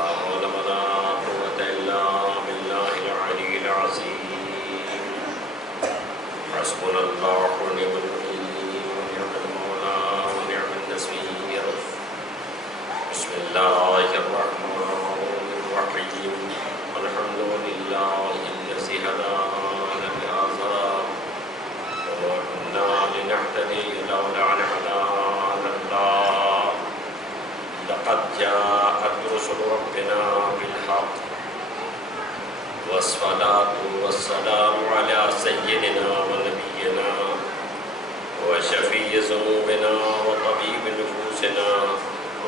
لا حول ولا قوة إلا بالله العلي العظيم حسبنا الله ونعم الوكيل ونعم المولى ونعم النصير بسم الله الرحمن الرحيم الحمد لله الذي هدانا لهذا وما كنا لنهتدي لولا أن هدانا الله لقد جاءت رسل ربنا بالحق والصلاة والسلام على سيدنا ونبينا وشفيع ذنوبنا وطبيب نفوسنا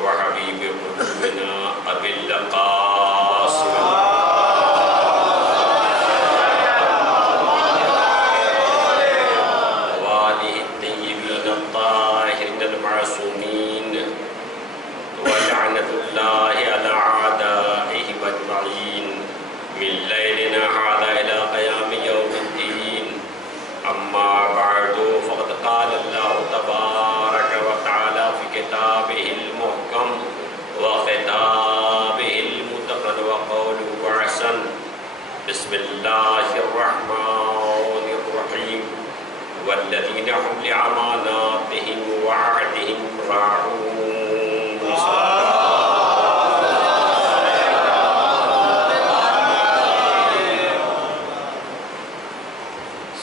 وحبيب قلوبنا أبي القاسم وآله الطيبين الطاهرين المعصومين ولعنة الله على أعدائهم أجمعين من ليلنا هذا إلى قيام يوم الدين أما بعد فقد قال الله تبارك وتعالى في كتابه المحكم وخطابه المتقن وقوله أحسن بسم الله الرحمن الرحيم والذين هم لأماناتهم وعهدهم راعون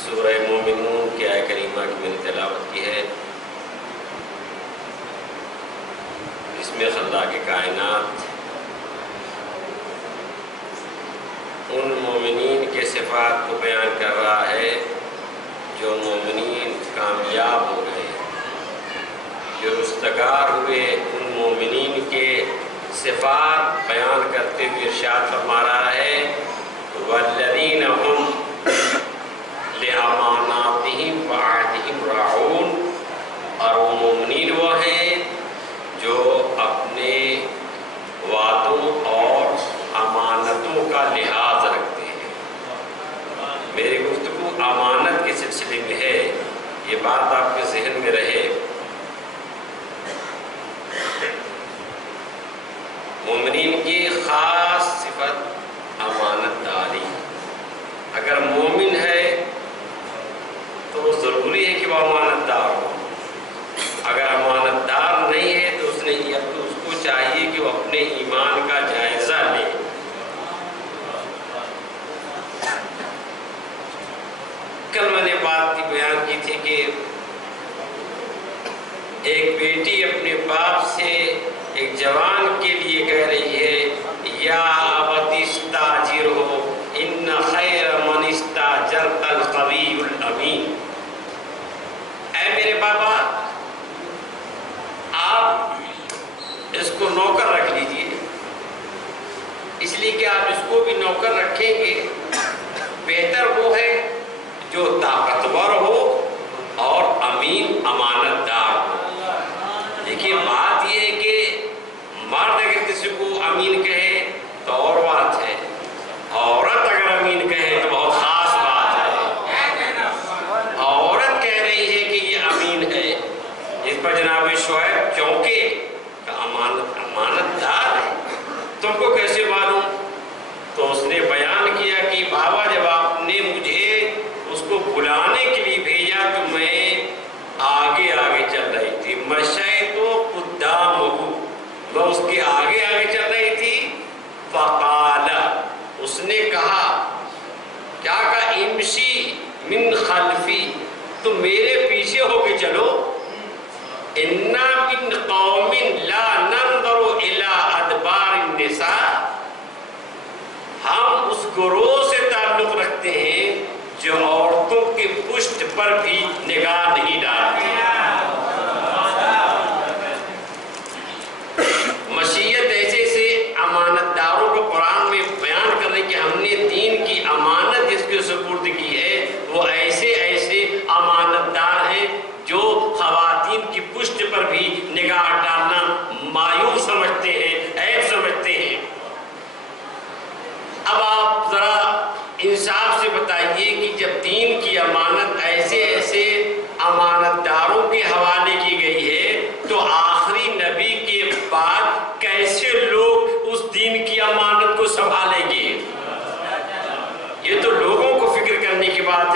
سورہ مومنون کی آیت کریمہ کی میں نے تلاوت کی ہے. اس میں خلاق کائنات ان مومنین کے صفات کو بیان کر رہا ہے جو مومنین کامیاب ہو گئے، جو رستگار ہوئے. ان مومنین کے صفات بیان کرتے ہوئے ارشاد فرما رہا ہے والذین هم لأماناتهم وعهدهم راعون، اور وہ مومنین وہ ہیں جو اپنے وعدوں اور امانتوں کا لحاظ رکھتے ہیں. میری گفتگو امانت کے سلسلے میں ہے، یہ بات آپ کے ذہن میں رہے. مومنین کی خاص صفت امانت داری. اگر مومن ہے تو ضروری ہے کہ وہ امانت دار ہو. اگر امانت دار نہیں ہے تو اس کو چاہیے کہ وہ اپنے ایمان کا جائزہ لے. کل میں نے بات بیان کی تھی کہ ایک بیٹی اپنے باپ سے ایک جوان کے لیے کہہ رہی ہے یا ابتی استاجرہ ان خیر من استاجرت القوی الامین. اے میرے بابا آپ اس کو نوکر رکھ لیجئے، اس لیے کہ آپ اس کو بھی نوکر رکھیں گے بہتر وہ ہے جو طاقتور ہو اور امین امانت دار ہو. دیکھیے بات یہ ہے کہ مرد اگر کسی کو امین کہے تو اور بات ہے، عورت اگر امین کہے تو بہت خاص بات ہے. عورت کہہ رہی ہے کہ یہ امین ہے، اس پر جناب شعیب چونکے کہ امانت دار ہے. تم کو کیسے معلوم؟ تو اس نے بیان کیا کہ بابا جب آپ نے مجھے اس کو بلانے کے لیے بھیجا تو میں آگے آگے چل رہی تھی. مشیت قدامہ، میں اس کے آگے آگے چل رہی تھی. فقال، اس نے کہا کیا کہا امشی من خلفی، تم میرے پیچھے ہو کے چلو. انا من قوم لا ننظر الى ادبار النساء، ہم اس گروہ سے تعلق رکھتے ہیں جو عورتوں کے پشت پر بھی نگاہ نہیں ڈالتے. مشیت ایسے سے امانت داروں کو قرآن میں بیان کر رہے کہ ہم نے دین کی امانت جس کے سپرد کی ہے وہ ایسے ایسے امانت دار ہیں جو خواتین کی پشت پر بھی نگاہ ڈالنا مایوب سمجھتے ہیں، عیب سمجھتے ہیں. اب آپ ذرا انصاف سے بتائیے کہ جب دین کی امانت ایسے ایسے امانت داروں کے حوالے کی گئی ہے تو آخری نبی کے بعد کیسے لوگ اس دین کی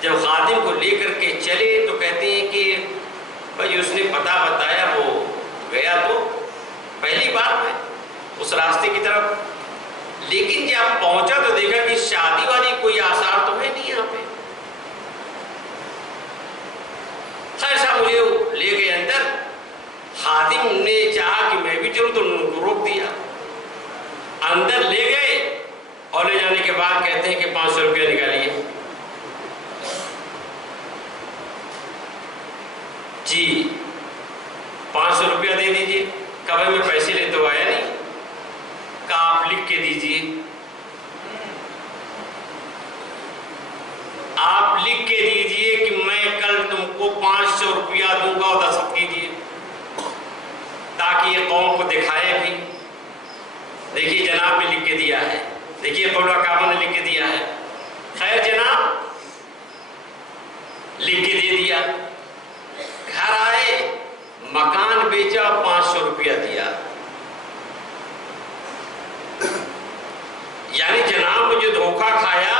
جب خادم کو لے کر کے چلے تو کہتے ہیں کہ بھائی اس نے پتہ بتایا، وہ گیا تو پہلی بات ہے اس راستے کی طرف، لیکن جب پہنچا تو دیکھا کہ شادی والی کوئی آثار تو ہے نہیں یہاں پہ۔ خیر صاحب مجھے لے گئے اندر، خادم نے چاہا کہ میں بھی چلوں تو ان کو روک دیا، اندر لے گئے اور لے جانے کے بعد کہتے ہیں کہ 500 روپیہ نکالیے۔ جی 500 روپیہ دے دیجئے۔ کہا میں پیسے لے تو آیا نہیں، کہا آپ لکھ کے دیجئے، آپ لکھ کے دیجئے کہ میں کل تم کو 500 روپیہ دوں گا اور دستخط کیجئے تاکہ یہ قوم کو دکھائے بھی۔ دیکھیے جناب نے لکھ کے دیا ہے، دیکھیے قول کعبہ نے لکھ کے دیا ہے۔ خیر جناب لکھ کے دے دیا، گھر آئے، مکان بیچا، 500 روپیہ دیا۔ یعنی جناب مجھے دھوکہ کھایا،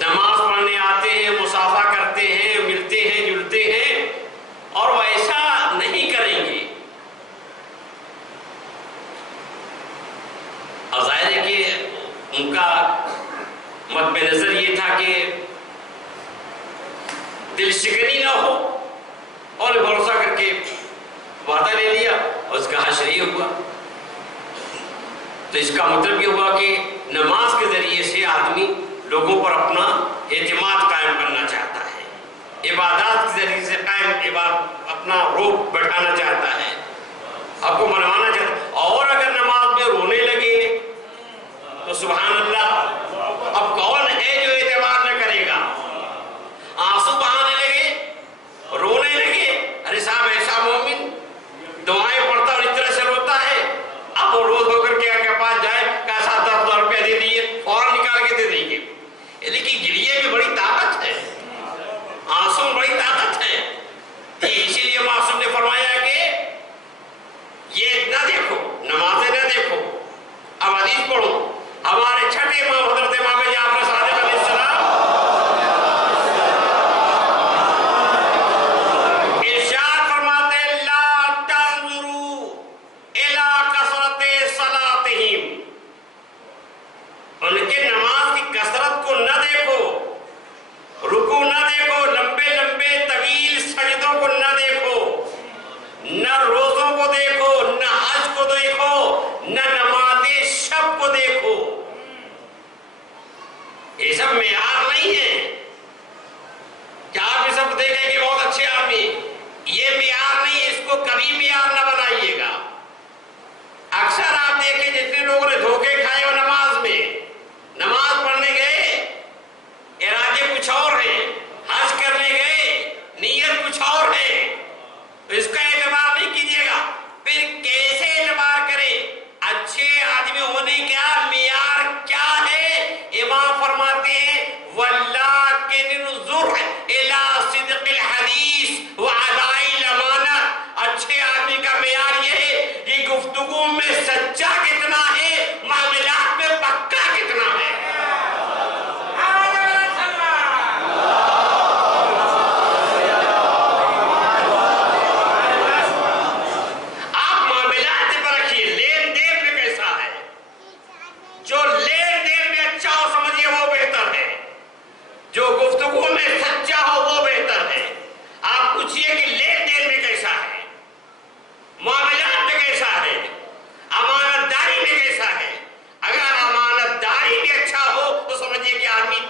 نماز پڑھنے آتے ہیں، مصافحہ کرتے ہیں، ملتے ہیں جلتے ہیں، اور وہ ایسا نہیں کریں گے۔ اور ظاہر ہے کہ ان کا مد نظر یہ تھا کہ دل شکنی نہ ہو، اور بھروسہ کر کے وعدہ لے لیا اور اس کا حشر یہ ہوا۔ تو اس کا مطلب یہ ہوا کہ نماز کے ذریعے سے آدمی لوگوں پر اپنا اعتماد قائم کرنا چاہتا ہے، عبادات کے ذریعے سے اپنا روب بٹھانا چاہتا ہے، آپ کو منوانا چاہتا ہے۔ اور اگر نماز میں رونے لگے تو سبحان اللہ، اب کون ہے جو اعتماد نہ کرے گا؟ آنسو بہانے لگے، رونے لگے، ارے صاحب ایسا مومن دعائیں پڑھتا اور اس طرح سے روتا ہے، اب وہ روز ہو کر کے پاس جائے، کیسا 10 روپیہ دے دیے، فوراً نکال کے دے دیں گے۔ لیکن گریے میں بڑی طاقت ہے، آنسو میں بڑی طاقت ہے۔ اسی لیے معصوم نے فرمایا کہ یہ نہ دیکھو، نمازیں نہ دیکھو۔ اب حدیث پڑھو، ہمارے چھٹے امام حضرت امام جعفر صادق علیہ السلام ارشاد فرماتے ہیں لا تنظروا الی کثرت صلاتہم، ان کے نماز کی کثرت کو نہ دیکھو، رکوع نہ دیکھو، لمبے لمبے طویل سجدوں کو نہ دیکھو، نہ روزوں کو دیکھو، نہ حج کو دیکھو، نہ نماز شب کو دیکھو۔ یہ سب معیار نہیں ہے کہ آپ یہ سب دیکھیں کہ بہت اچھے آدمی، یہ معیار نہیں ہے، اس کو کبھی معیار نہ بنائیے گا۔ اکثر آپ دیکھیں جتنے لوگوں نے دھوکے کھائے ہو نماز میں، نماز پڑھنے گئے ارادے کچھ اور ہیں، حج کرنے گئے نیت کچھ اور ہے، تو اس کا اعتبار نہیں کیجیے گا۔ پھر کیسے اعتبار کرے؟ اچھے آدمی ہونے کا معیار کیا ہے؟ امام فرماتے ہیں وَلَٰكِنِ انظُرْ إِلَىٰ صِدْقِ الْحَدِيثِ وَأَدَاءِ الْأَمَانَةِ، اچھے آدمی کا معیار یہ ہے کہ گفتگو میں سچا کتنا ہے، معاملات میں پکا کتنا ہے۔ جو گفتگو میں سچا ہو وہ بہتر ہے۔ آپ پوچھئے کہ لین دین میں کیسا ہے، معاملات میں کیسا ہے، امانت داری میں کیسا ہے۔ اگر امانت داری میں اچھا ہو تو سمجھئے کہ آدمی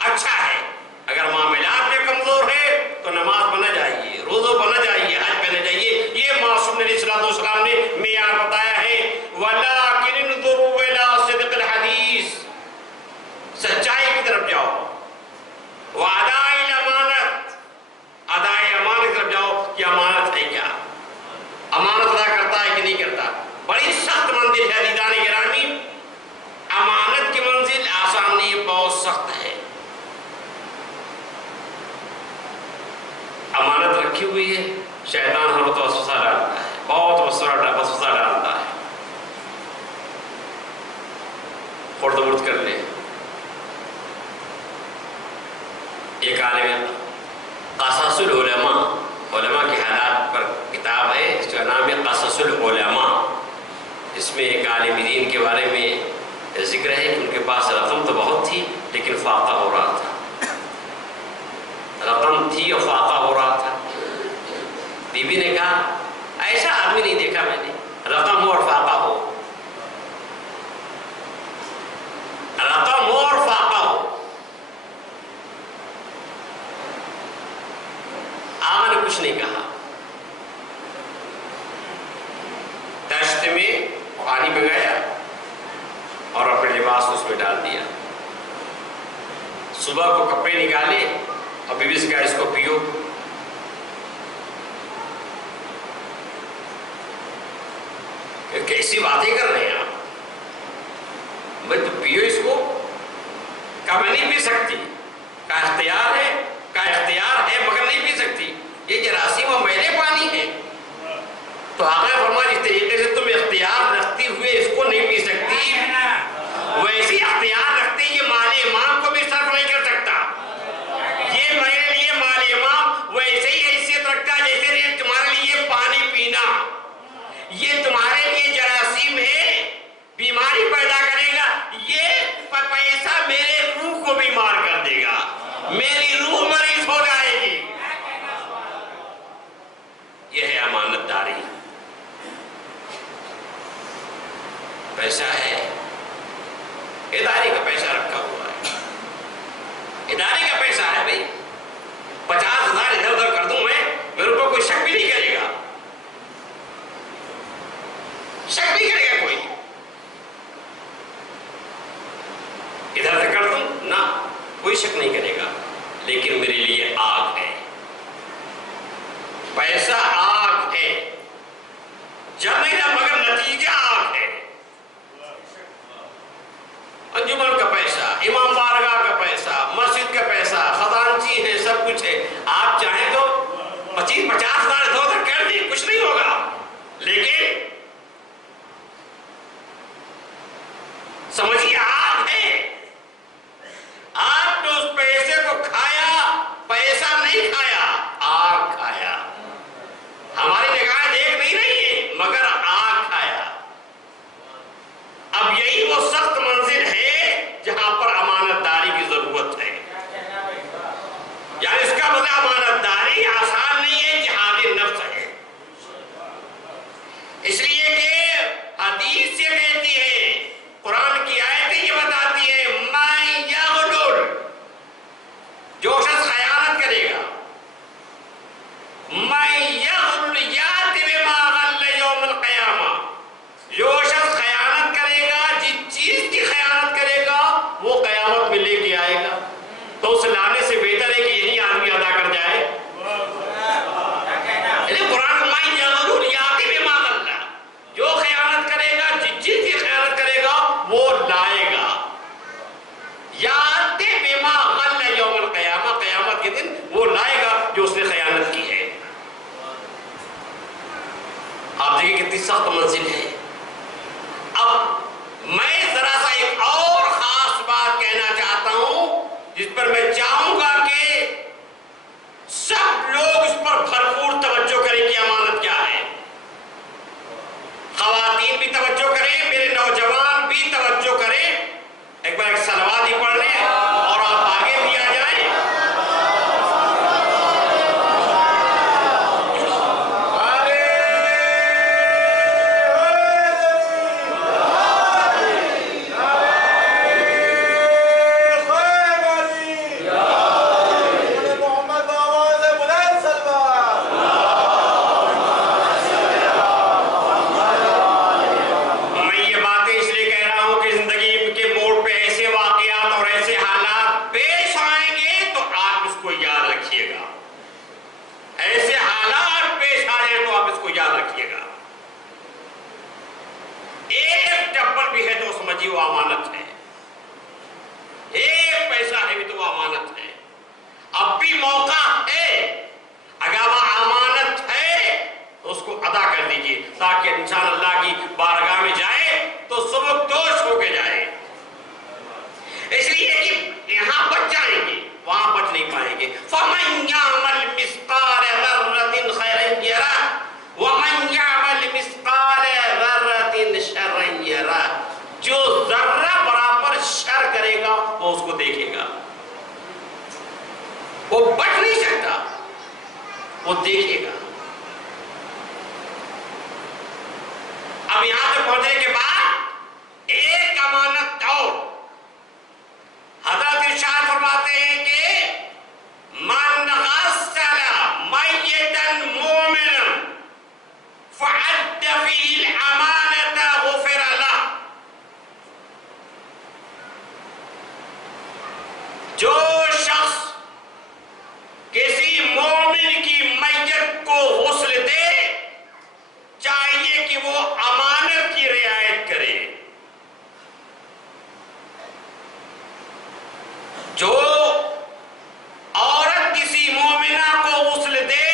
اچھا ہے، اگر معاملات میں کمزور ہے تو نماز پڑھنا چاہیے، روزوں پڑھنا چاہیے، حج کرنا چاہیے۔ یہ معصوم علیہ السلام نے معیار بتایا ہے وَلَٰكِنِ انظُرُوا إِلَىٰ صِدْقِ الْحَدِيثِ، سچائی کی طرف جاؤ، وَأَدَاءِ الْأَمَانَةِ، ادائے امانت کی طرف جاؤ کہ امانت ہے کیا، امانت ادا کرتا ہے کہ نہیں کرتا۔ بڑی سخت منزل ہے عزیزان گرامی، امانت کی منزل آسان نہیں ہے، بہت سخت ہے۔ امانت رکھی ہوئی ہے، شیطان ہر وقت وسوسہ ڈالتا ہے، بہت وسوسہ ڈالتا ہے، خرد برد کر لے، ایک عالم قصص العلماء، علماء کے حالات پر کتاب ہے، اس کا نام ہے قصص العلماء. اس میں ایک عالم دین کے بارے میں ذکر ہے کہ ان کے پاس رقم تو بہت تھی لیکن فاقہ ہو رہا تھا. رقم تھی اور فاقہ ہو رہا تھا. بی بی نے کہا ایسا آدمی نہیں دیکھا میں نے، رقم ہو اور فاقہ ہو، رقم ہو اور فاقہ ہو. آقا نے کچھ نہیں کہا. دشت میں پانی منگایا اور اپنے لباس اس میں ڈال دیا. صبح کو کپڑے نکالے اور بیوی سے کہا اس کو پیو. کیسی باتیں کر رہے ہیں آپ؟ میں تو پیو اس کو. کہا میں نہیں پی سکتی. کہا اختیار ہے؟ کہا اختیار ہے مگر نہیں پی سکتی، یہ جراثیم و میلے پانی ہے. تو آقا فرمایا جس طریقے سے تم اختیار رکھتے ہوئے اس کو نہیں پی سکتی، ویسے اختیار رکھتے یہ مال امام کو بھی صرف نہیں کر سکتا. یہ میرے لیے مال امام ویسے ہی حیثیت رکھتا جیسے تمہارے لیے پانی پینا. یہ تمہارے لیے جراثیم ہے، بیماری پیدا کرے گا. یہ پیسہ میرے روح کو بیمار کر دے گا، میری روح مریض ہو جائے گی. یہ ہے امانت داری. پیسہ ہے، ادارے کا پیسہ رکھا ہوا ہے، ادارے کا پیسہ ہے بھائی. 50,000 ادھر ادھر کر دوں میں، میرے کو کوئی شک بھی نہیں کرے گا. شک نہیں کرے گا کوئی. ادھر سے کر دوں نہ، کوئی شک نہیں کرے گا. لیکن میرے لیے آگ ہے، پیسہ آگ ہے، جب نہیں نہ مگر نتیجہ آگ ہے. انجمن کا پیسہ، امام بارگاہ کا پیسہ، مسجد کا پیسہ، خزانچی ہے، سب کچھ ہے. آپ چاہیں تو 50,000 ادھر ادھر کر دیں، کچھ نہیں ہوگا. لیکن سمجھیے آگ ہے. آپ نے اس پیسے کو کھایا، پیسہ نہیں کھایا، آگ کھایا. ہماری نگاہیں دیکھ نہیں رہی ہے مگر آگ کھایا. اب یہی وہ سخت منزل ہے جہاں پر امانت داری کی ضرورت ہے. یعنی اس کا مطلب امانت داری آسان نہیں ہے، جہاد نفس ہے. اس لیے کہ حدیث یہ کہتی ہے، قرآن کی آیتیں یہ بتاتی ہے، مَن یغدر، جو شخص خیانت کرے گا، مَن یغدر یأتی بما غل یوم القیامہ، جو شخص خیانت کرے گا، جس چیز کی خیانت کرے گا وہ قیامت میں لے کے آئے گا. تو اس لانے سے بہتر ہے کہ یہی آدمی ادا کر جائے. قرآن مَن یغدر یأتی بما غل، جو خیانت کرے گا، جس چیز کی خیانت کرے گا وہ لائے گا. یأتی بما غل یوم القیامہ، قیامت کے دن وہ لائے گا جو اس نے خیانت کی ہے. آپ دیکھیں کتنی سخت منزل ہے. اب میں ذرا سا ایک اور خاص بات کہنا چاہتا ہوں جس پر میں چاہوں گا کہ سب لوگ اس پر بھرپور توجہ کریں کہ امانت کیا ہے. خواتین بھی توجہ کریں، میرے نوجوان بھی توجہ کریں. ایک بار ایک صلوات ہی پڑھ لیں اور آپ آگے بھی آ جائیں. وہ بچ نہیں سکتا، وہ دیکھے گا۔ اب یہاں سے پہنچنے کے بعد ایک امانت اور حضرت ارشاد فرماتے ہیں کہ من غسل میتا مومنا فعد فيه الامانة غفر له، جو شخص کسی مومن کی میت کو غسل دے چاہیے کہ وہ امانت کی رعایت کرے۔ جو عورت کسی مومنہ کو غسل دے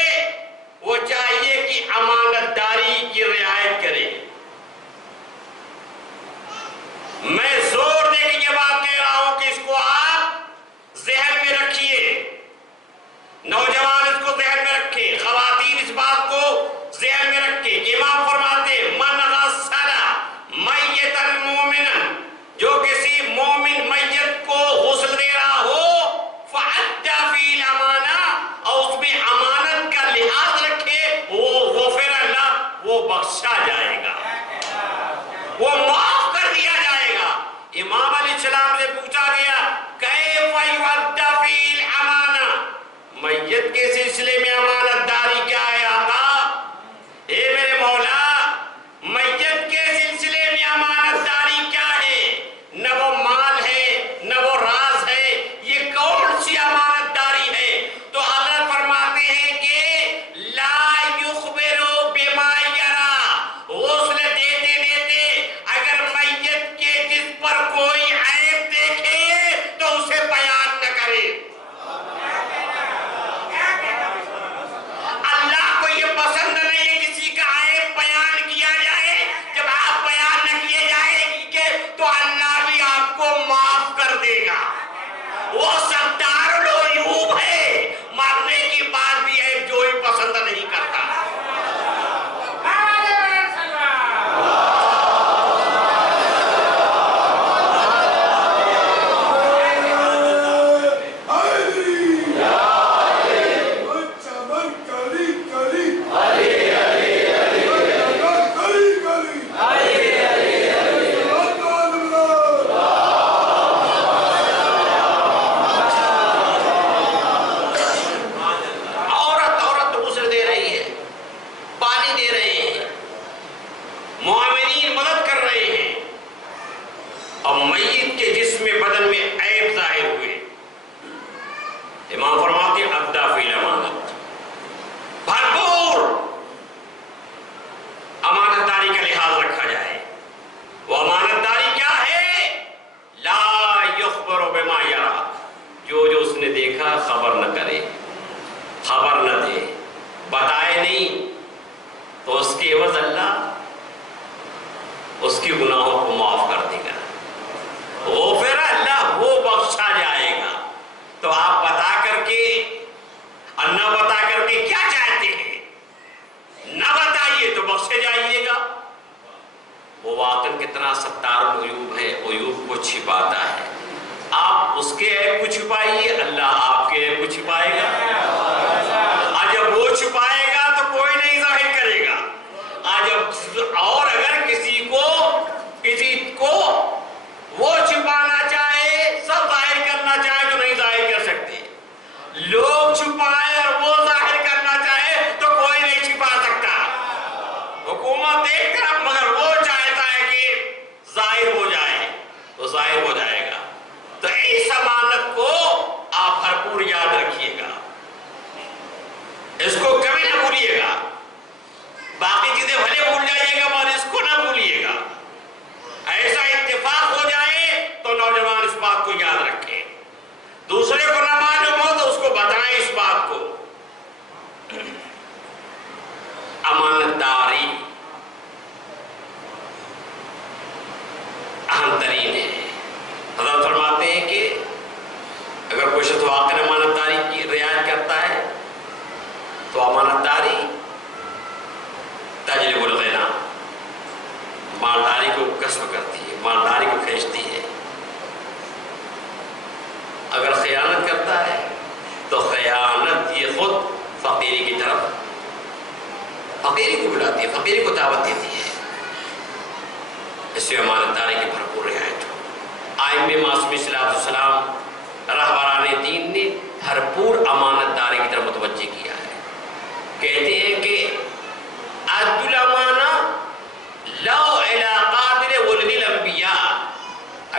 وہ چاہیے کہ امانت داری کی رعایت کرے۔ میں زور دے کے یہ بات کہہ رہا ہوں کہ اس کو آپ ذہن میں رکھیے، نوجوان اس کو ذہن میں رکھیں، خواتین اس بات کو ذہن میں رکھیں کہ امام فرماتے من غسل میتا مومنا، جو کسی مومن میت کو غسل دے رہا ہو فعد فی الامانہ، اور اس میں امانت کا لحاظ رکھے، وہ غفر اللہ، وہ بخشا جائے گا، وہ معاف کر دیا جائے گا۔ امام علیہ السلام سے پوچھا گیا کیف یعد فی الامانہ، میت کے سلسلے میں امانت داری کیا ہے آقا؟ اے میرے مولا، میت کے سلسلے میں امانت داری کیا ہے؟ نہ وہ مال ہے نہ وہ راز ہے، یہ کون سی امانت داری ہے؟ تو حضرت فرماتے ہیں کہ لا یخبر بما یری، غسل دیتے دیتے اگر میت کے جس پر کوئی عیب دیکھے تو اسے بیان نہ کرے۔ اللہ کو یہ پسند نہیں ہے کسی کا عیب بیان کیا جائے۔ جب آپ بیان نہ کیے جائے گے تو اللہ بھی آپ کو معاف کر دے گا۔ وہ ستار العیوب ہے، مرنے کے بعد بھی عیب جو ہی پسند نہیں کرتا۔ خبر نہ کرے، خبر نہ دے، بتائے نہیں، تو اس کے عوض اللہ اس کی گناہوں کو معاف کر دے گا۔ غفر اللہ، وہ بخشا جائے گا۔ تو آپ بتا کر کے اور نہ بتا کر کے کیا چاہتے ہیں؟ نہ بتائیے تو بخشے جائیے گا۔ وہ واقعاً کتنا ستار العیوب ہے، عیوب کو چھپاتا ہے۔ آپ اس کے عیب کو چھپائیے، اللہ آپ کے عیب کو چھپائے گا۔ اور جب وہ چھپائے گا تو کوئی نہیں ظاہر کرے گا۔ اور اگر کسی کو وہ چھپانا چاہے، سب ظاہر کرنا چاہے تو نہیں ظاہر کر سکتے۔ لوگ چھپائے اور وہ ظاہر کرنا چاہے تو کوئی نہیں چھپا سکتا۔ حکومت ایک طرف، مگر وہ چاہتا ہے کہ ظاہر ہو جائے تو ظاہر ہو جائے گا۔ تو اس امانت کو آپ بھرپور یاد رکھیے گا، اس کو کبھی نہ بھولیے گا۔ باقی چیزیں بھلے بھول جائیے گا مگر اس کو نہ بھولیے گا۔ ایسا اتفاق ہو جائے تو نوجوان اس بات کو یاد رکھیں، دوسرے کو نہ معلوم ہو تو اس کو بتائیں اس بات کو۔ امانت داری اہم ترین ہے۔ حضرت فرماتے ہیں کہ اگر کوئی شخص واقعی امانت داری کی رعایت کرتا ہے تو امانت داری تجلب الغنا، مالداری کو کسب کرتی ہے، مالداری کو کھینچتی ہے۔ اگر خیانت کرتا ہے تو خیانت فقیری کو بلاتی ہے، فقیری کو دعوت دیتی ہے، اس سے امانت داری کی بھرپور رعایت ہو۔ ائمہ معصومین صلی اللہ علیہ وسلم رہبران دین نے بھرپور امانت داری کی طرف متوجہ کیا ہے۔ کہتے ہیں کہ عد الامانہ لو الی قاتل ولد الانبیاء،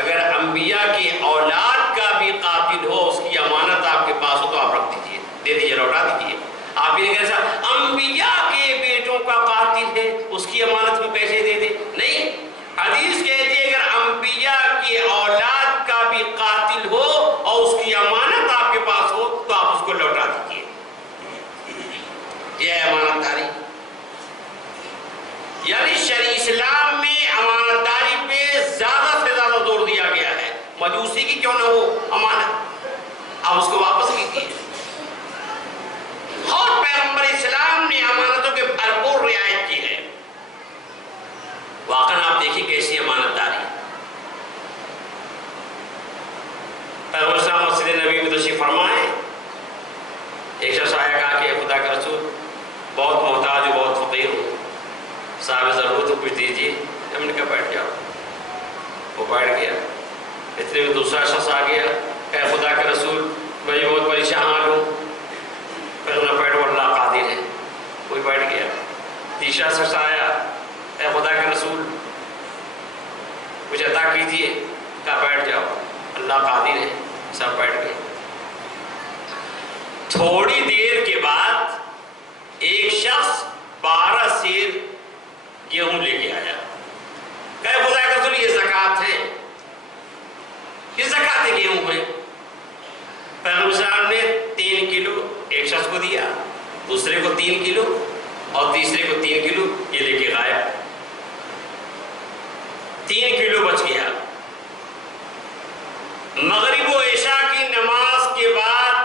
اگر انبیاء کی اولاد کا بھی قاتل ہو، اس کی امانت آپ کے پاس ہو تو آپ رکھ دیجئے، دے دیجئے، لوٹا دیجئے۔ آپ یہ کہہ سکتے انبیاء کے بیٹوں کا قاتل ہے، اس کی امانت میں پیسے دے دے، نہیں، حدیث کہتی ہے اگر انبیاء کی اولاد کا بھی قاتل ہو اور اس کی امانت آپ کے پاس ہو تو آپ اس کو لوٹا دیجئے۔ یہ ہے امانت داری۔ یعنی شرع اسلام میں امانت داری پہ زیادہ سے زیادہ زور دیا گیا ہے، مجوسی کی کیوں نہ ہو امانت، آپ اس کو واپس کیجیے۔ اور پیغمبر اسلام نے امانتوں کے بھرپور رعایت کی ہے۔ واقعاً آپ دیکھیں کیسی امانت داری۔ پیغمبر اسلام مسجد نبی میں تشریف فرمائے، ایک شخص آیا، کہا کہ خدا کا رسول بہت محتاج ہوں، بہت فقیر ہوں، صاحب ضرورت ہو، کچھ دیجیے۔ ہم نے کہا بیٹھ جاؤ، وہ بیٹھ گیا۔ اتنے میں دوسرا شخص آ گیا، اے خدا کے رسول میں بہت پریشان ہوں، پہلے بیٹھو، اللہ قادر ہے، کوئی بیٹھ گیا۔ تیسرا شخص آیا، اے خدا کے رسول کچھ عطا کیجیے، کہا بیٹھ جاؤ، اللہ قادر ہے، سب بیٹھ گئے۔ تھوڑی دیر کے بعد ایک شخص 12 سیر گیہوں لے کے آیا، کہا خدا کے رسول یہ زکوٰۃ ہے، یہ زکوٰۃ گیہوں ہے۔ پیغمبر صاحب نے 3 کلو ایک شخص کو دیا، دوسرے کو 3 کلو اور تیسرے کو 3 کلو، یہ لے کے غائب۔ 3 کلو بچ گیا۔ مغرب و عشاء کی نماز کے بعد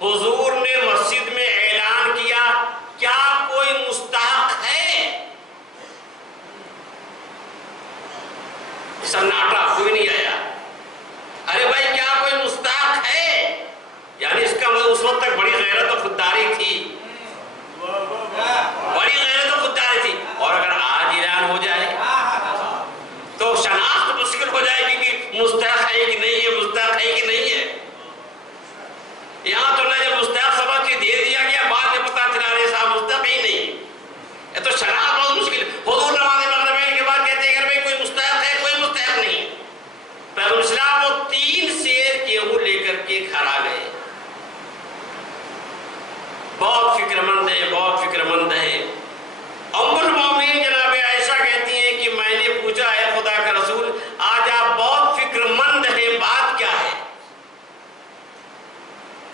حضور نے مسجد میں اعلان کیا، کیا کوئی مستحق ہے؟ سناٹا، کوئی نہیں آیا۔ ارے بھائی کیا کوئی مستحق ہے؟ یعنی اس کا اس وقت تک بڑی غیرت و خودداری تھی، بڑی غیرت و خودداری تھی، اور اگر آج اعلان ہو جائے تو شناخت مشکل ہو جائے گی کہ مستحق ہے کہ نہیں ہے، مستحق ہے کہ نہیں ہے۔ یہاں تو نہ جب مستحق سمجھ کے دے دیا گیا، بعد میں پتہ چلا رہے صاحب مستحق ہی نہیں، یہ تو شناخت بہت مشکل۔ حضور نماز مغرب کے بعد کہتے ہیں اگر کوئی مستحق ہے، کوئی مستحق نہیں۔ پیغمبر اسلام وہ 3 سیر گیہوں لے کر کے گھر آ گئے۔ بہت فکر مند ہے، بہت فکر مند ہے۔ ام المومنین جناب عائشہ کہتی ہیں کہ میں نے پوچھا ہے خدا کا رسول آج آپ بہت فکر مند ہیں، بات کیا ہے؟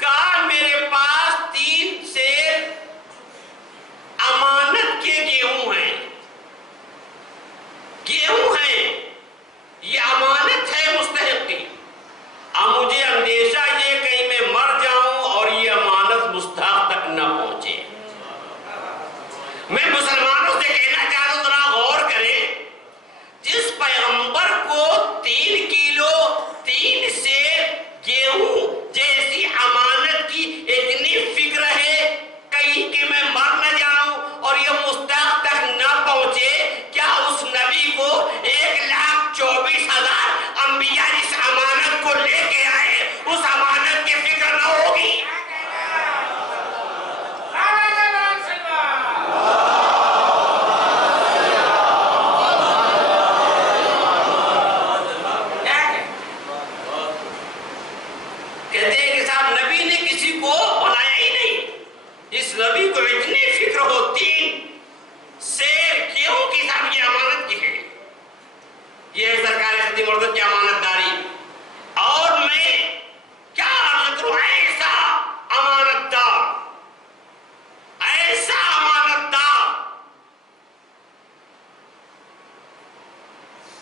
کہا میرے پاس 3 سیر امانت کے گیہوں ہیں، گیہوں ہیں، یہ امانت ہے مستحق کی۔ اب مجھے اندیشہ یہ کہیں میں مر جاؤں اور یہ امانت مستحق تک نہ پہنچے۔ میں مسلمانوں سے کہنا چاہتا ہوں ذرا غور کریں، جس پیغمبر کو 3 کلو 3 سیر گیہوں جیسی امانت کی اتنی فکر ہے کہیں کہ میں مر نہ جاؤں اور یہ مستحق تک نہ پہنچے، کیا اس نبی کو 1,24,000 انبیاء اس امانت کو لے کے آئے اس امانت کی فکر نہ ہوگی؟ کہتے ہیں کہ صاحب نبی نے کسی کو بنایا ہی نہیں، اس نبی کو اتنی فکر ہو 3 سیر گیہوں کی صاحب یہ امانت کی ہے، یہ ہے سرکار خدیم اردو کی امانت داری۔ اور میں کیا عرض کروں، ایسا امانت دار، ایسا امانت دار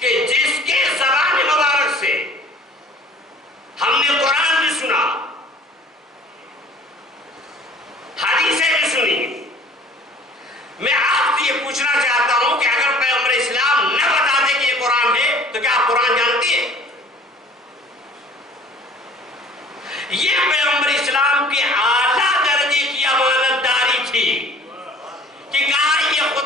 کہ جس کے زبان مبارک سے ہم نے قرآن بھی سنا، حدیثیں بھی سنی۔ میں آپ سے یہ پوچھنا چاہتا ہوں کہ اگر پیغمبر اسلام نہ بتا دے کہ یہ قرآن ہے تو کیا آپ قرآن جانتے ہیں؟ یہ پیغمبر اسلام کی اعلیٰ درجے کی امانت داری تھی کہ کہا یہ خدا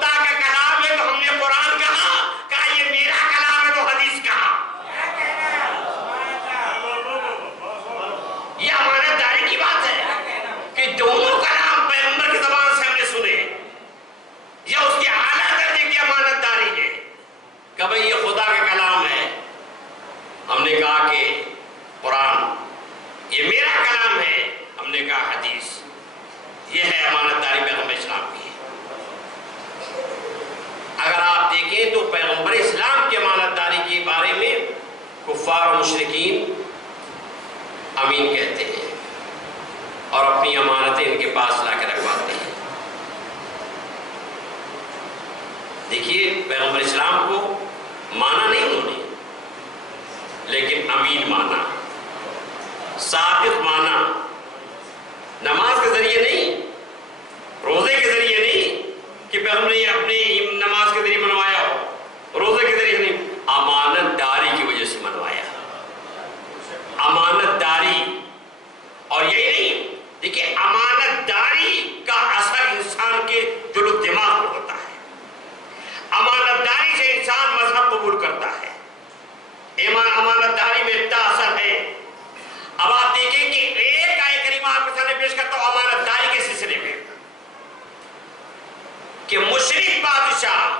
امانت داری کی بات ہے کہ دونوں کلام پیغمبر کی زبان سے ہم نے سنے، یا اس کی اعلیٰ درجے کی امانت داری ہے کہ بھئی یہ خدا کا کلام ہے؟ ہم نے کہا کہ قرآن، یہ میرا کلام ہے، ہم نے کہا حدیث۔ یہ ہے امانت داری پیغمبر اسلام کی۔ اگر آپ دیکھیں تو پیغمبر اسلام کی امانت داری کے بارے میں کفار و مشرکین امین کہتے ہیں اور اپنی امانتیں ان کے پاس لا کے رکھواتے ہیں۔ دیکھیے پیغمبر اسلام کو مانا نہیں انہوں نے، لیکن امین مانا، صادق مانا، نماز کے ذریعے نہیں، روزے کے ذریعے نہیں کہ پیغمبر نے اپنی نماز کے ذریعے منوایا ہو، روزے کے ذریعے نہیں، امانت داری کی وجہ سے منوایا۔ امانت داری، اور یہی نہیں، دیکھیں امانت داری کا اثر انسان کے دل و دماغ پر ہوتا ہے۔ امانت داری سے انسان مذہب قبول کرتا ہے۔ امانت داری میں اتنا اثر ہے۔ اب آپ دیکھیں کہ ایک آیت کریمہ آپ کے سامنے پیش کرتا ہوں امانت داری کے سلسلے میں، کہ مشرک بادشاہ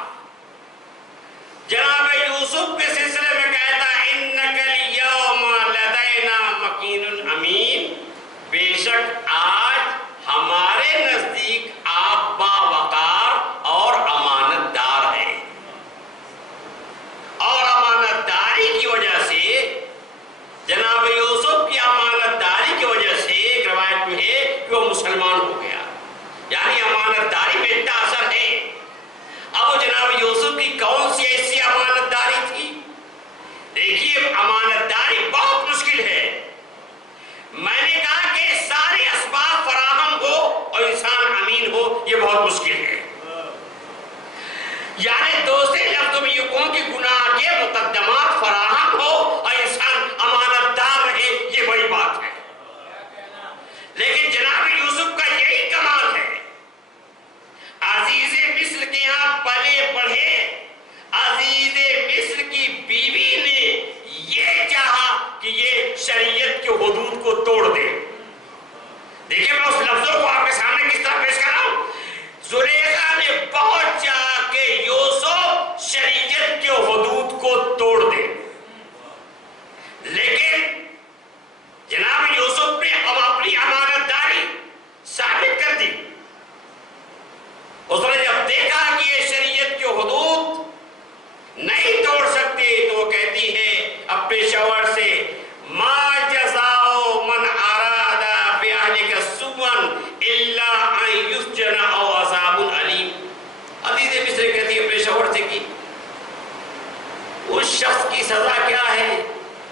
جناب یوسف کے سلسلے میں کہتا اِنَّكَ الْيَوْمَ لَدَيْنَا مَكِينٌ امین، بے شک آج ہمارے نزدیک آپ باوقار اور امانت دار ہیں۔ اور امانت داری کی وجہ سے، جناب یوسف کی امانت داری کی وجہ سے ایک روایت میں ہے کہ وہ مسلمان ہو گیا، یعنی امانت داری میں اتنا اثر ہے۔ اب وہ جناب یوسف کی کون سی ایسی امانت داری تھی؟ دیکھیے امانت داری بہت مشکل ہے۔ میں نے کہا کہ سارے اسباب فراہم ہو اور انسان امین ہو، یہ بہت مشکل ہے۔ یعنی دوسرے لفظوں میں یہ کہوں کہ گناہ کے مقدمات فراہم ہو اور انسان امانت دار رہے، یہ بڑی بات ہے۔ لیکن جناب یوسف کا یہی کمال ہے۔ عزیز مصر کے یہاں پلے بڑھے، عزیز مصر کی بیوی نے یہ چاہا کہ یہ شریعت کے حدود کو توڑ دے۔ دیکھیں میں اس لفظوں کو آپ کے سامنے کس طرح پیش کر رہا ہوں۔ زلیخا نے بہت چاہا کہ یوسف شریعت کے حدود کو توڑ دے، لیکن جناب یوسف نے اب اپنی امانت داری ثابت کر دی۔ اس نے جب دیکھا کہ یہ شریعت کے حدود نہیں توڑ سکتے تو وہ کہتی ہے اپنے شوہر سے ما جزاء من اراد باہلک سوءا الا ان یسجن او عذاب علیم۔ عزیز مصر کہتی ہے اپنے شوہر سے کہ اس شخص کی سزا کیا ہے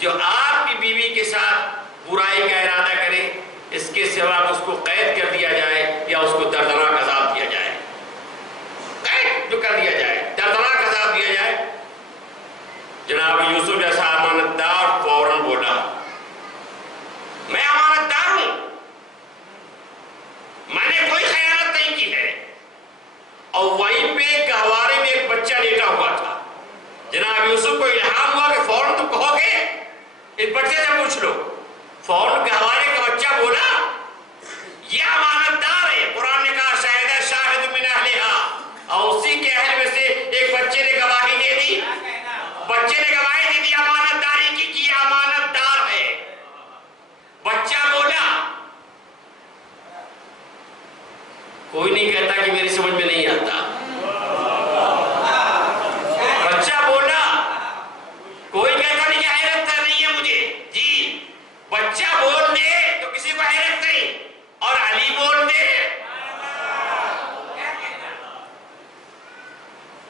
جو آپ کی بیوی کے ساتھ برائی کا ارادہ کرے، اس کے سوا اس کو قید کر دیا جائے یا اس کو دردناک عذاب دیا جائے، قید جو کر دیا جائے، دردناک عذاب دیا جائے۔ جناب یوسف جیسا امانت دار فوراً بولا میں امانت دار ہوں، میں نے کوئی خیانت نہیں کی ہے۔ اور وہیں پہ گہوارے میں ایک بچہ لیٹا ہوا تھا۔ جناب یوسف کو الہام ہوا کہ فوراً تم کہو گے اس بچے سے پوچھ لو۔ فوراً گہوارے کا بچہ بولا یہ امانت دار ہے۔ قرآن نے کہا شاہد شاہد من اہلہا، اور اسی کے اہل میں سے ایک بچے نے گواہی دے دی۔ بچے نے گواہی دے دی امانت داری کی کہ یہ امانت دار ہے۔ بچہ بولا، کوئی نہیں کہتا کہ میری سمجھ میں نہیں آتا۔ بچہ بولا، کوئی کہتا نہیں کہ حیرت نہیں ہے مجھے، جی بچہ بول دے تو کسی کو حیرت نہیں، اور علی بول دے،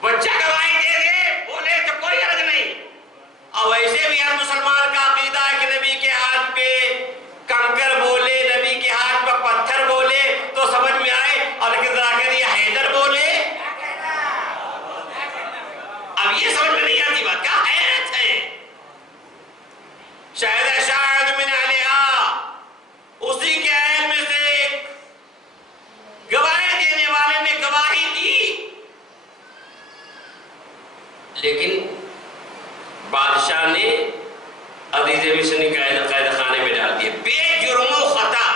بچہ گواہی دے دے بولے تو کوئی حرج نہیں۔ اور ویسے بھی ہر مسلمان کا عقیدہ ہے کہ نبی کے ہاتھ پہ کنکر بولے، نبی کے ہاتھ پہ پتھر بولے تو سمجھ میں آئے، اور لیکن ذرا کہ یہ حیدر بولے اب یہ سمجھ میں نہیں آتی بات، کیا حیرت ہے۔ شاہد شاہد من اہلہا، اسی کے اہل میں سے گواہی دینے والے نے گواہی دی، لیکن بادشاہ نے عزیز مصر نے قید خانے میں ڈال دیے۔ بے جرم و خطا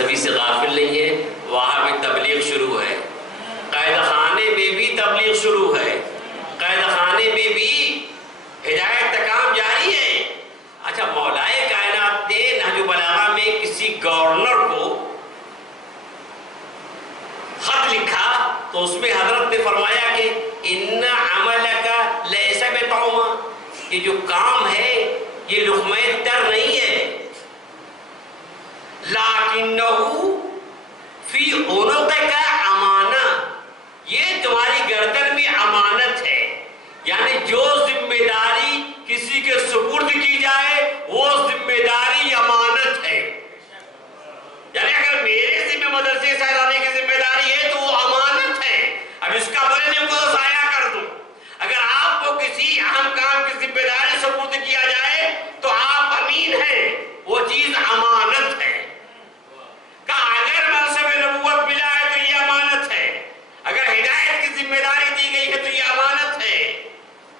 سبھی سے غافل نہیں ہے، وہاں بھی تبلیغ شروع ہے، قید خانے میں بھی تبلیغ شروع ہے، قید خانے میں بھی ہدایت کا کام جاری ہے۔ اچھا، مولائے کائنات نے نہج البلاغہ میں کسی گورنر کو خط لکھا تو اس میں حضرت نے فرمایا کہ ان عملک لیس بطعمہ، یہ جو کام ہے یہ لقمہ تر نہیں ہے، لیکنہ فی عنقک امانہ، یہ تمہاری گردن میں امانت ہے، یعنی جو ذمہ داری کسی کے سپرد کی جائے وہ ذمہ داری امانت ہے، یعنی اگر میرے ذمہ مدرسے سہلانے کی ذمہ داری ہے تو وہ امانت ہے، اب اس کا میں کو ضائع کر دوں۔ اگر آپ کو کسی اہم کام کی ذمہ داری سپرد کیا جائے تو آپ امین ہیں، وہ چیز امانت ہے۔ کہا اگر منصب نبوت ملا ہے تو یہ امانت ہے، اگر ہدایت کی ذمہ داری دی گئی ہے تو یہ امانت ہے۔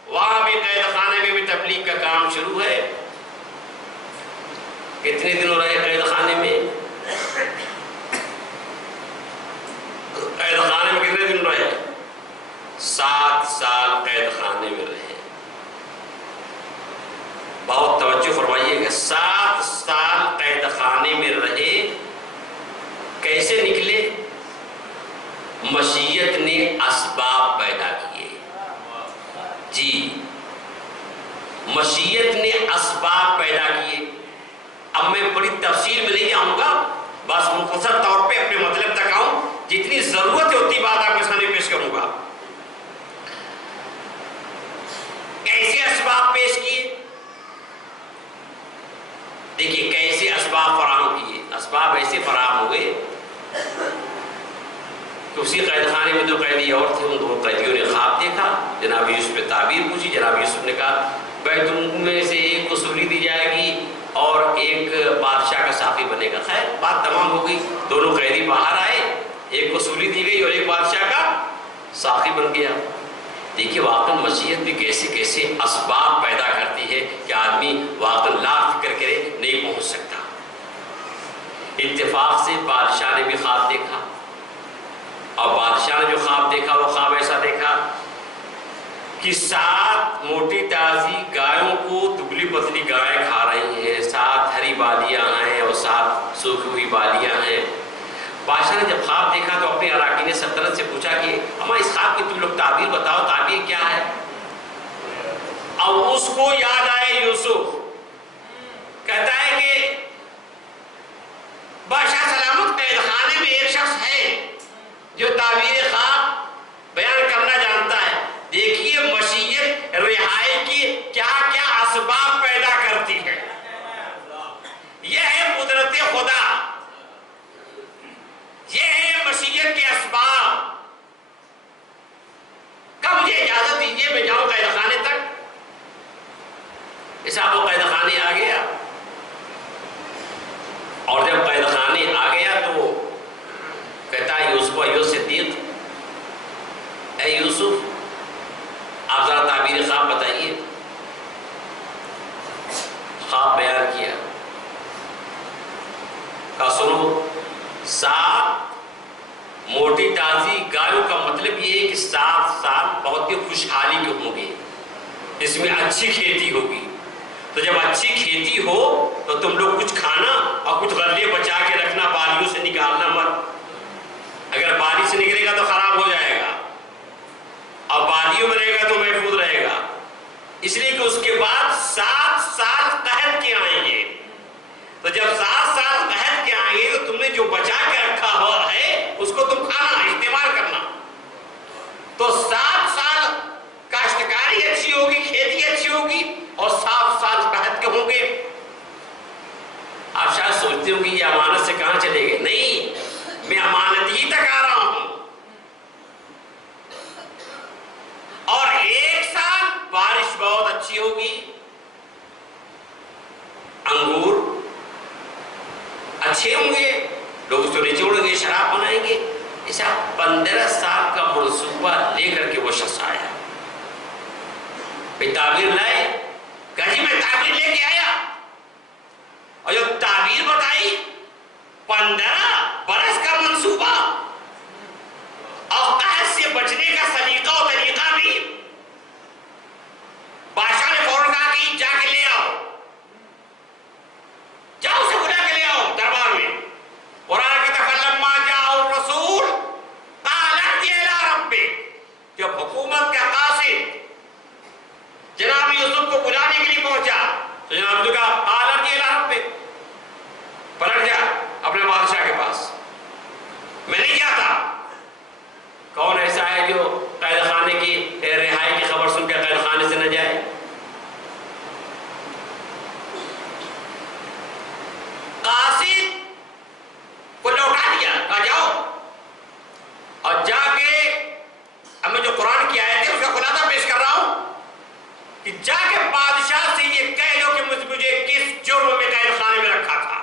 وہاں بھی قید خانے میں بھی تبلیغ کا کام شروع ہے۔ کتنے دن ہو رہے قید خانے میں؟ قید خانے میں کتنے دن رہے؟ 7 سال قید خانے میں رہے۔ بہت توجہ فرمائیے کہ 7 سال قید خانے میں رہے، کیسے نکلے؟ مشیت نے اسباب پیدا کیے، جی مشیت نے اسباب پیدا کیے۔ اب میں بڑی تفصیل میں نہیں جاؤں گا، بس مختصر طور پہ اپنے مطلب تک آؤں، جتنی ضرورت ہے اتنی بات آپ کے سامنے پیش کروں گا۔ کیسے اسباب پیش کیے؟ دیکھیے کیسے اسباب فراہم کیے۔ اسباب ایسے فراہم ہوئے کہ اسی قید خانے میں 2 قیدی اور تھے، ان 2 قیدیوں نے خواب دیکھا، جناب یوسف نے تعبیر پوچھی، جناب یوسف نے کہا بیت میں سے ایک کو سولی دی جائے گی اور ایک بادشاہ کا ساقی بنے گا۔ خیر بات تمام ہو گئی، دونوں قیدی باہر آئے، ایک کو سولی دی گئی اور ایک بادشاہ کا ساقی بن گیا۔ دیکھیے واقعی مشیت بھی کیسے کیسے اسباب پیدا کرتی ہے کہ آدمی واقعی لا فکر کرے نہیں پہنچ سکتا۔ اتفاق سے بادشاہ نے بھی خواب دیکھا، اور بادشاہ نے جو خواب دیکھا وہ خواب ایسا دیکھا کہ 7 موٹی تازی گایوں کو دبلی پتلی گائے کھا رہی ہیں، 7 ہری بالیاں ہیں اور 7 سوکھی ہوئی بالیاں ہیں۔ بادشاہ نے جب خواب دیکھا تو اپنے اراکین سلطنت سے پوچھا کہ اما اس خواب کی تم لوگ تعبیر بتاؤ، تعبیر کیا ہے؟ اب اس کو یاد آئے یوسف، کہتا ہے کہ بادشاہ سلامت قید خانے میں ایک شخص ہے جو تعبیر خواب بیان کرنا جانتا ہے۔ دیکھیے مشیت رہائی کی کیا کیا اسباب پیدا کرتی ہے، یہ ہے قدرت خدا، یہ ہے مشیت کے اسباب۔ کب مجھے اجازت دیجیے میں جاؤں قید خانے تک؟ صاحب وہ قید خانے آ گیا، اور جب قید خانے آ گیا تو کہتا ہے یوسف ایوہ صدیق، اے یوسف آپ ذرا تعبیر خواب بتائیے۔ خواب بیان کیا، کہا سنو 7 موٹی تازی گایوں کا مطلب یہ ہے کہ 7 سال بہت ہی خوشحالی کے ہوں گے، اس میں اچھی کھیتی ہوگی، تو جب اچھی کھیتی ہو تو تم لوگ کچھ کھانا اور کچھ غلے بچا کے رکھنا، بالیوں سے نکالنا مت، اگر بالی سے نکلے گا تو خراب ہو جائے گا، اور بالیوں میں رہے گا تو محفوظ رہے گا، اس لیے کہ اس کے بعد 7 سال قحط کے آئیں گے، تو جب 7 سال قحط کے آئیں گے تو تم نے جو بچا کے رکھا ہوا ہے اس کو تم کھانا استعمال کرنا، تو 7 سال کاشتکاری اچھی ہوگی، کھیتی اچھی ہوگی، اور 7 سال قحط کے ہوں گے۔ آپ شاید سوچتے ہوں کہ یہ امانت سے کہاں چلے گئے؟ نہیں، میں امانت ہی تک آ رہا ہوں۔ اور 1 سال بارش بہت اچھی ہوگی، انگور اچھے ہوں گے، لوگ اس کو نچوڑیں گے، شراب بنائیں گے۔ ایسا 15 سال کا منصوبہ لے کر کے وہ شخص آیا، بھئی تعبیر لائے، کہا جی میں تعبیر لے کے آیا، اور جو تعبیر بتائی 15 برس کا منصوبہ اور قحط سے بچنے کا سلیقہ و طریقہ بھی. بادشاہ نے فوراً کہا کہ جا کے لے آؤ، جاؤ اسے بلا کے لے آؤ دربار میں. قرآن کہتا ہے فلما جاء الرسول قال ارجع الى ربك، جب حکومت کا قاصد جناب یوسف کو بلانے کے لیے پہنچا تو جناب یوسف کہا قال ارجع الى ربك، پلٹ جا اپنے بادشاہ کے پاس، میں نہیں جاتا. کون ایسا ہے جو قید خانے کی رہائی کی خبر سن کے قید خانے سے نہ جائے؟ قاصد کو لوٹا دیا، کہا جاؤ اور جا کے، اب میں جو قرآن کی آیت ہے اس کا خلاصہ پیش کر رہا ہوں کہ جا کے بادشاہ سے یہ کہہ دو کہ مجھے کس جرم میں قید خانے میں رکھا تھا.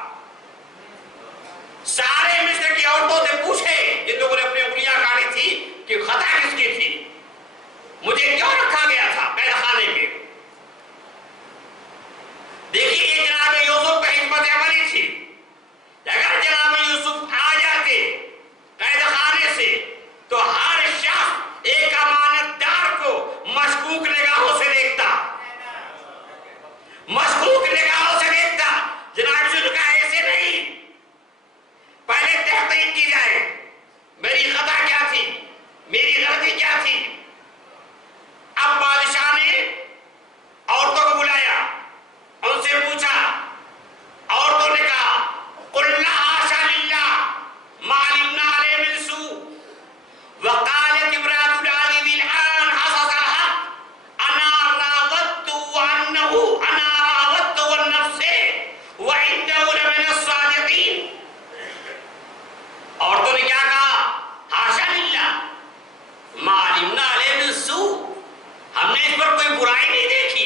سارے مصر کی عورتوں سے پوچھے جن لوگوں نے اپنی انگلیاں کاٹی تھی کہ خطا کس کی تھی، مجھے کیوں رکھا گیا تھا قید خانے میں. دیکھیے یہ جناب یوسف کا حکمت عملی تھی. اگر جناب یوسف آ جاتے قید خانے سے تو ہر شخص ایک امانت دار کو مشکوک نگاہوں سے دیکھتا، مشکوک نگاہوں سے دیکھتا. جناب یوسف کا ایسے نہیں، پہلے تحقیق کی جائے میری خطا کیا تھی، میری غلطی کیا تھی. اب بادشاہ نے عورتوں کو بلایا، ان سے پوچھا. عورتوں نے کہا قلنا حاشا للہ ما علمنا علیہ من سوء وقالت امرأة العزیز الآن حصحص الحق انا راودته عن نفسه وانه لمن الصادقین. عورتوں نے کیا کہا؟ حاشا للہ ما علمنا علیہ من سوء، ہم نے اس پر کوئی برائی نہیں دیکھی.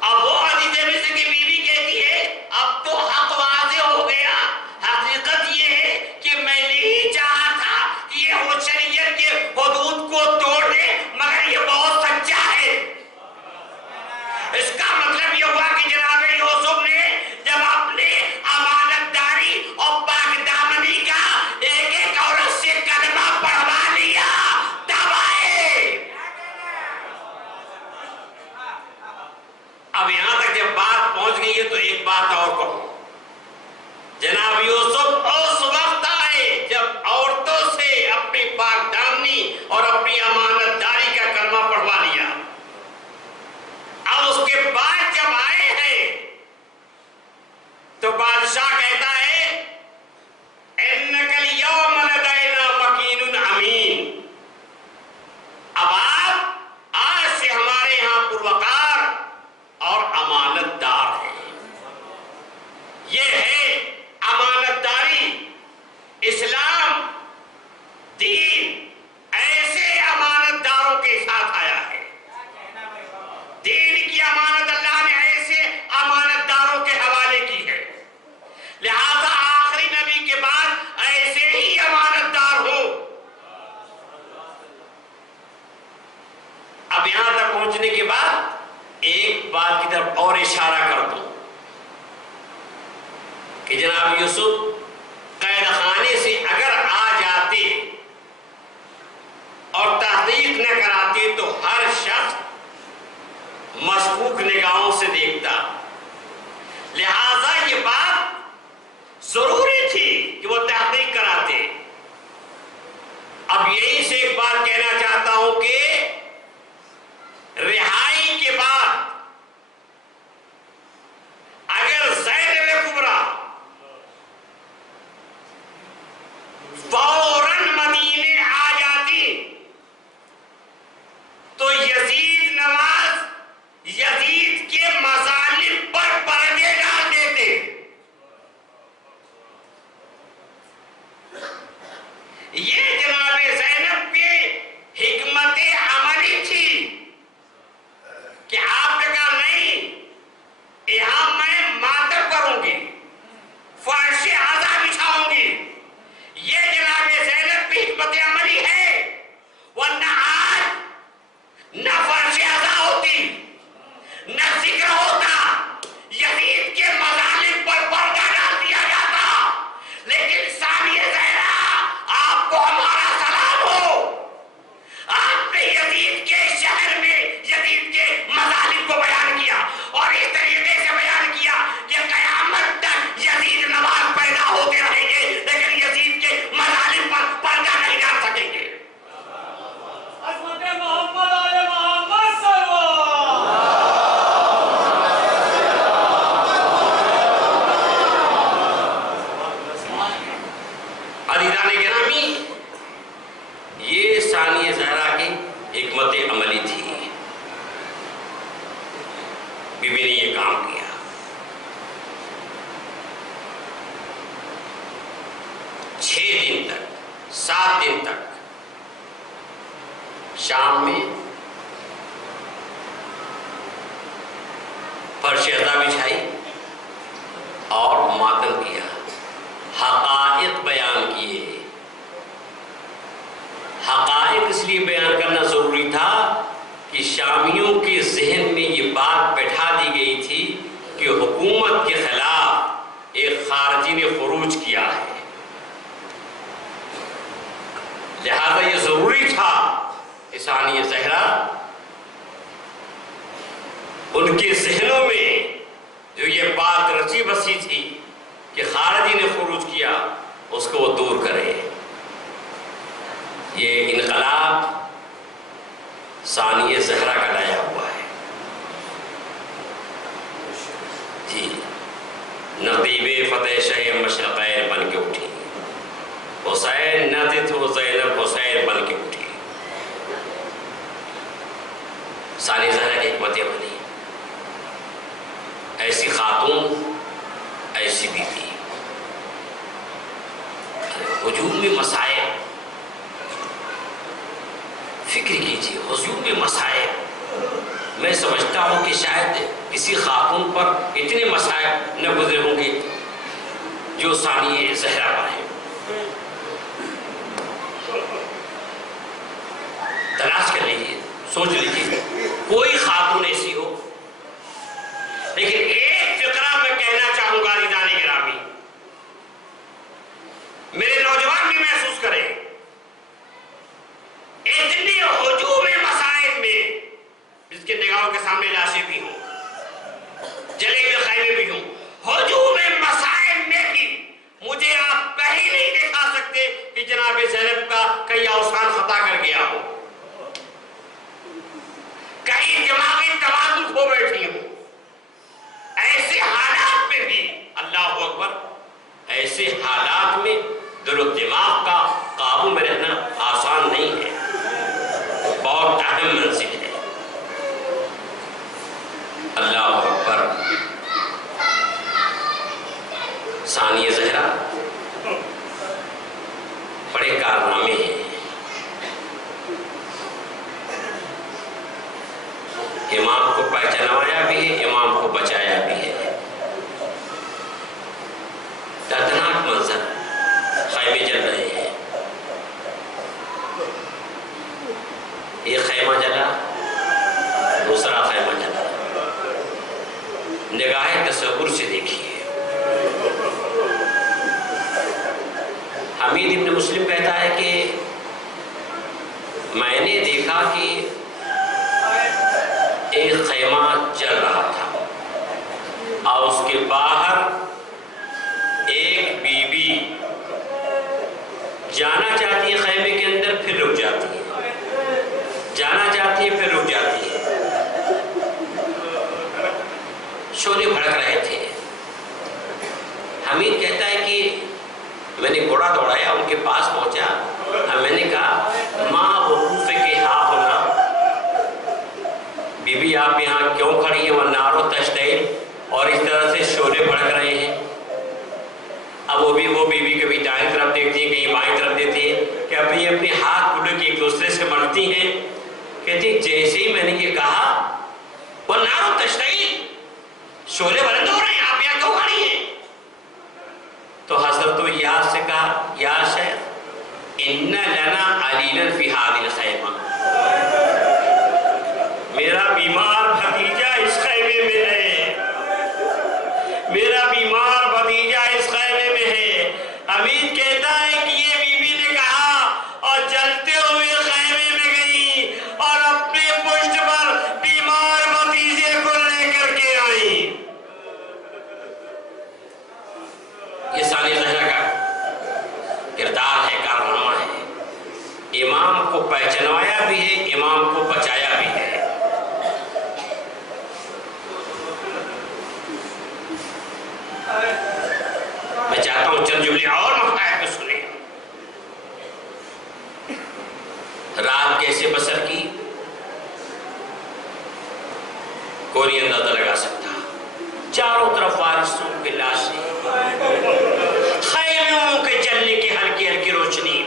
اب وہ عزیز مصر کی بیوی کہتی ہے اب تو حق واضح ہو گیا، حقیقت یہ ہے کہ میں نہیں چاہا تھا کہ یہ وہ شریعت کے حدود کو توڑ دے، مگر یہ بہت سچا ہے. اس کا مطلب یہ ہوا کہ جناب یوسف نے جب اپنے امانت داری اور پاک دامنی کا ایک ایک عورت سے کلمہ پڑھوا لیا تب آئے. اب یہاں تک جب بات پہنچ گئی ہے تو ایک بات اور کہوں. جناب یوسف اس وقت آئے جب عورتوں سے اپنی پاک دامنی اور اپنی امانت داری کا کلمہ پڑھوا لیا. اب اس کے بعد جب آئے ہیں تو بادشاہ کہتا ہے اِنَّكَ الْيَوْمَ لَدَيْنَا مَكِينٌ أَمِينٌ، اب آپ آج سے ہمارے یہاں پروقار اور امانت دار ہیں. یہ ہے امانت داری. اسلام دین ایسے امانت داروں کے ساتھ آیا ہے. دین کی امانت اللہ نے ایسے امانت داروں کے حوالے کی ہے، لہذا آخری نبی کے بعد ایسے ہی امانت دار ہو. اب یہاں تک پہنچنے کے بعد ایک بات کی طرف اور اشارہ کر دوں کہ جناب یوسف قید خانے سے اگر آ جاتے اور تحقیق نہ کراتے تو ہر شخص مشکوک نگاہوں سے دیکھتا. لہذا یہ بات ضروری تھی کہ وہ تحقیق کراتے. اب یہی سے ایک بات کہنا چاہتا ہوں کہ رہائی کے بعد اگر زینب کبریٰ فوراً مدینے آ جاتی تو یزید نواز یزید کے مظالم پر پردے ڈال دیتے. یہ جناب زینب کے حکمت عملی تھی کہ آپ نے کہا نہیں، یہاں میں ماتم کروں گی، فرش عزا بچھاؤں گی. یہ جناب زینب کی حکمت عملی ہے، ورنہ آج نہ فرش عزا ہوتی نہ ذکر ہوتا، یزید کے مظالم پر پردہ ڈال دیا جاتا شام میں فرش عزا بچھائی اور ماتم کیا، حقائق بیان کیے۔ حقائق اس لیے بیان کرنا ضروری تھا کہ شامیوں کے ذہن میں یہ بات بٹھا دی گئی تھی کہ حکومت کے خلاف ایک خارجی نے خروج کیا ہے، لہذا یہ ضروری تھا کہ ثانیہ زہرا ان کے ذہنوں میں جو یہ بات رچی بسی تھی کہ خارجی نے خروج کیا، اس کو وہ دور کرے۔ یہ انقلاب ثانیہ زہرا کا لایا ہوا ہے جی۔ نقیب فتح شہ مشرقین بن کے اٹھی، حسین نہ تھے تو زینب حسین بن کے اٹھی۔ ثانیہ زہرا کی حکمت عملی، ایسی خاتون ایسی بیوی۔ ہجوم میں مسائل، فکر کیجیے، ہجوم میں مسائل۔ میں سمجھتا ہوں کہ شاید کسی خاتون پر اتنے مسائل نہ گزرے ہوں گے جو ثانیہ زہرا پر ہیں۔ تلاش کر لیجیے، سوچ لیجیے، کوئی خاتون ایسی ہو۔ لیکن ایک فقرہ میں کہنا چاہوں گا عزیزان گرامی، میرے نوجوان بھی محسوس کریں، اتنے ہجوم مسائل میں جس کے نگاہوں کے سامنے لاشیں بھی ہوں، جلے ہوئے خیمے بھی ہوں، ہجوم مسائل میں بھی مجھے آپ کہیں نہیں دکھا سکتے کہ جناب زینب کا کئی اوسان خطا کر گیا ہو، کہیں دماغی توازن کھو بیٹھی ہوں۔ ایسے حالات میں بھی، اللہ اکبر، ایسے حالات میں دل و دماغ کا قابو میں رہنا آسان نہیں ہے، بہت اہم منزل ہے۔ اللہ اکبر۔ ثانیہ زہرا بڑے کارنامے ہیں، امام کو پہچانوایا بھی ہے، امام کو بچایا بھی ہے۔ دردناک منظر، خیمے جل رہے ہیں، ایک خیمہ جلا، دوسرا خیمہ جلا، نگاہ تصور سے دیکھیے۔ حمید ابن مسلم کہتا ہے کہ میں نے دیکھا کہ ایک خیمہ جل رہا تھا اور اس کے باہر ایک بی بی جانا چاہتی ہے خیمے کے اندر، پھر رک جاتی ہے، جانا چاہتی ہے پھر رک جاتی ہے۔ شعلے بھڑک رہے تھے۔ حمید کہتا ہے کہ میں نے گھوڑا دوڑایا، ان کے پاس پہنچا اور میں نے کہا ماں وقوف کے ہاں ہونا، بی بی آپ یہاں کیوں کھڑی ہیں؟ والنار تشتعل، اور اس طرح سے شعلے بھڑک رہے ہیں۔ اب وہ بی بی کبھی دائیں طرف دیکھتی ہے، کہیں بائیں طرف دیکھتی ہے کہ اب یہ اپنے ہاتھ پھولے کے ایک دوسرے سے ملتی ہیں۔ کہتی جیسے ہی میں نے یہ کہا والنار تشتعل، شعلے بلند ہو رہے ہیں، آپ یہاں کیوں کھڑی ہیں؟ تو حضرت یاس سے کہا یا شیخ ان لنا علیلا فی هذه الخیمہ، میرا بیمار بھتیجا اس خیمے میں ہے، میرا بیمار بھتیجا اس خیمے میں ہے۔ حمید کہتا ہے کہ یہ بی بی نے کہا اور جلتے ہوئے خیمے میں گئی اور اپنے پشت پر بیمار بھتیجے کو لے کر کے آئی۔ یہ ثانیہ زہرا کا کردار ہے، کارنامہ ہے۔ امام کو پہچانوایا بھی ہے، امام کو بچایا بھی ہے۔ میں چاہتا ہوں چند جملے اور مفتاح کو سنیں۔ رات کیسے بسر کی کوئی نہیں اندازہ لگا سکتا۔ چاروں طرف وارثوں کے لاشیں، خیموں کے چلنے کی ہلکی ہلکی روشنی،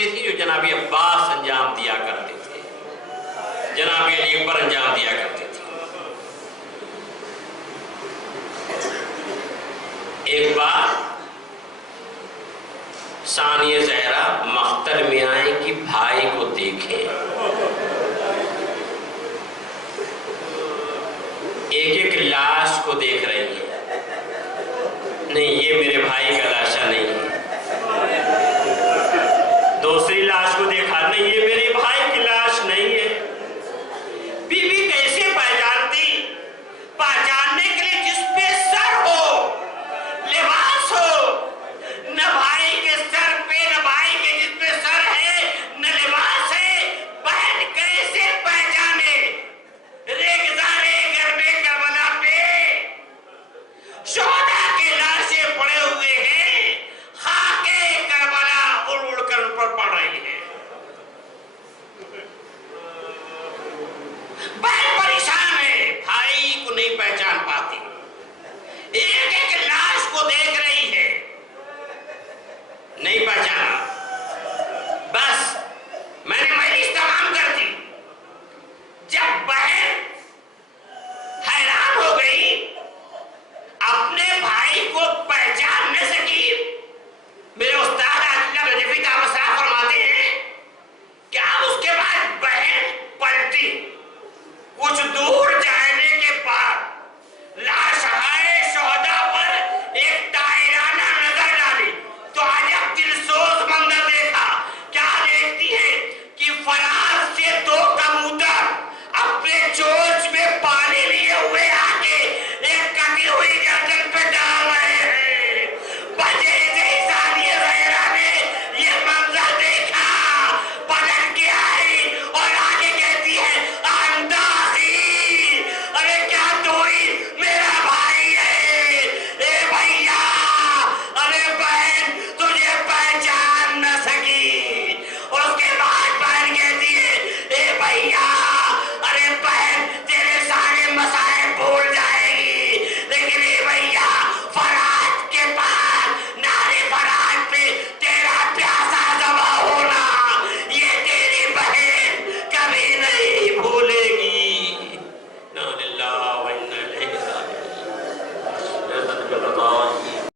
میری تھی جو جناب عباس انجام دیا کرتے تھے، جناب علی اکبر انجام دیا کرتے تھے۔ ایک بار ثانیہ زہرا مختل میں آئیں کہ بھائی کو دیکھیں، ایک ایک لاش کو دیکھ رہی ہیں، نہیں یہ میرے بھائی کا لاشا نہیں ہے،